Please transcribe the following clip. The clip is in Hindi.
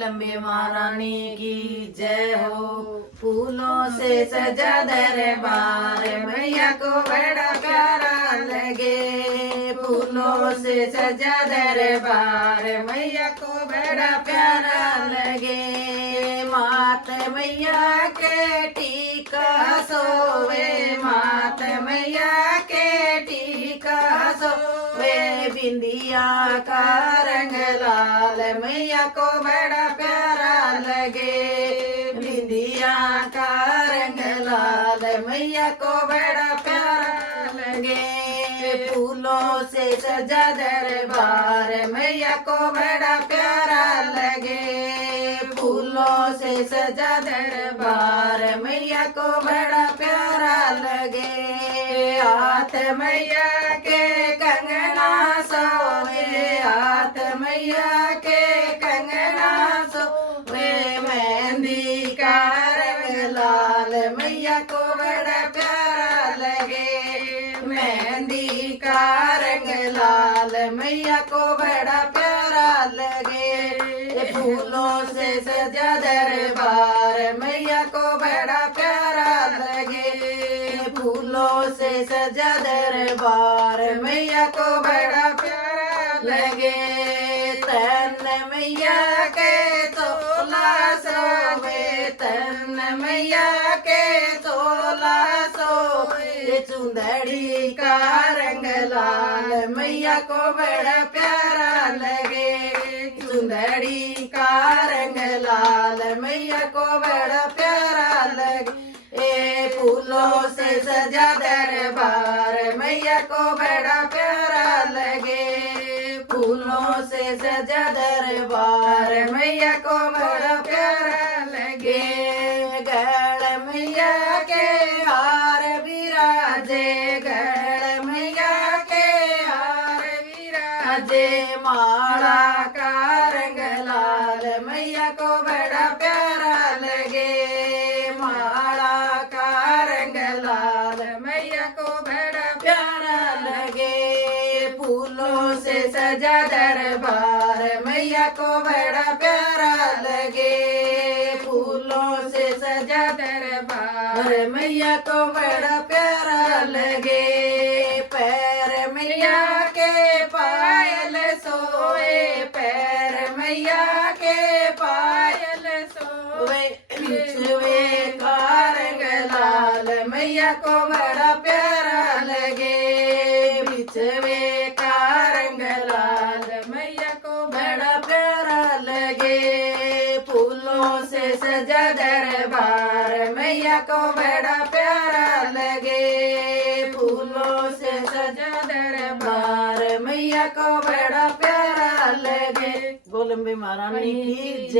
लंबे महारानी की जय हो। फूलों से सजा दरबार मैया को बड़ा प्यारा लगे। फूलों से सजा दरबार मैया को बड़ा प्यारा लगे। मात मैया के टीका सोवे, मात मैया के टीका सोवे। बिंदिया का रंग लाल मैया को बड़ा प्यारा लगे। बिंदिया का रंग लाल मैया को बड़ा प्यारा लगे। फूलों से सजा दरबार मैया को बड़ा प्यारा लगे। फूलों से सजा दरबार मैया को बड़ा प्यारा लगे। हाथ मैया के कंगना सोवे, हाथ मैया के कंगना सोवे। मेहंदी का रंग लाल मैया को बड़ा प्यारा लगे। मेहंदी का रंग लाल मैया को बड़ा प्यारा लगे। फूलों से सजा दरबार मैया को बड़ा प्यारा लगे। फूलों से सजा दरबार मैया को बड़ा प्यारा लगे। तन मैया के तोला सोवे, तन मैया के तोला सोवे। चुंदड़ी का रंग लाल मैया को बड़ा प्यारा लगे। चुंदड़ी का रंग लाल मैया को बड़ा प्यारा लगे। फूलों से सजा दरबार मैया को बड़ा प्यारा लगे। फूलों से सजा दरबार मैया को बड़ा प्यारा लगे। गढ़ मैया के हार विराजे, गढ़ मैया के हार विराजे। माला का रंग लाल मैया को बड़ा प्यारा लगे। माला का रंग लाल मैया को बड़ा प्यारा लगे। फूलों से सजा दरबार मैया को बड़ा प्यारा लगे। फूलों से सजा दरबार मैया को बड़ा प्यारा लगे। पैर मैया के पायल सोए, पैर मैया के पायल सोए। बिछुए का रंग लाल मैया को बड़ा प्यारा लगे। बिछुए का रंग लाल मैया को बड़ा प्यारा लगे। फूलों से सजा दरबार मैया को बड़ा प्यारा लगे। फूलों से सजा दरबार मैया को बड़ा प्यारा लगे। गोलंबी महारानी की जय।